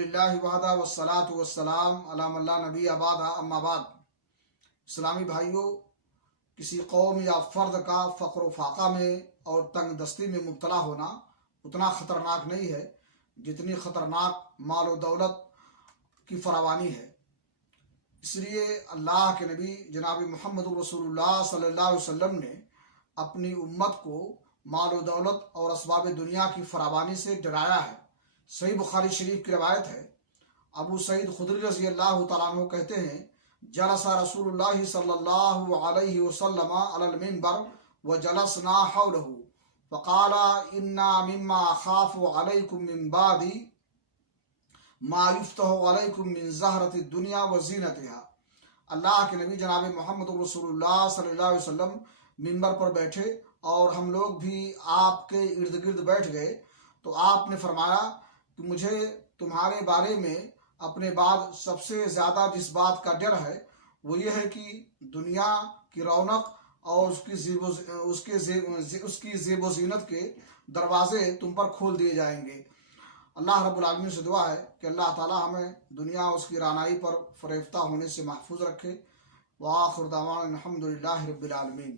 الحمدللہ وحدہ والصلاة والسلام علی من لا نبی بعدہ اما بعد۔ اسلامی بھائیوں، کسی قوم یا فرد کا فقر و فاقہ میں اور تنگ دستی میں مبتلا ہونا اتنا خطرناک نہیں ہے جتنی خطرناک مال و دولت کی فراوانی ہے۔ اس لیے اللہ کے نبی جناب محمد رسول اللہ صلی اللہ علیہ وسلم نے اپنی امت کو مال و دولت اور اسباب دنیا کی فراوانی سے ڈرایا ہے۔ صحیح بخاری شریف کی روایت ہے، ابو سعید خدری رضی اللہ تعالیٰ عنہ کہتے ہیں، جلس رسول اللہ صلی اللہ علیہ وسلم علی المنبر وجلسنا حولہ فقال انا مما اخاف علیکم من بعد ما یفتح علیکم من زہرۃ الدنیا وزینتها۔ اللہ کے نبی جناب محمد رسول اللہ صلی اللہ علیہ وسلم منبر پر بیٹھے اور ہم لوگ بھی آپ کے ارد گرد بیٹھ گئے، تو آپ نے فرمایا کہ مجھے تمہارے بارے میں اپنے بعد سب سے زیادہ جس بات کا ڈر ہے وہ یہ ہے کہ دنیا کی رونق اور اس کی زیب و زینت کے دروازے تم پر کھول دیے جائیں گے۔ اللہ رب العالمین سے دعا ہے کہ اللہ تعالی ہمیں دنیا اس کی رعنائی پر فریفتہ ہونے سے محفوظ رکھے۔ وآخر دعوانا الحمدللہ رب العالمین۔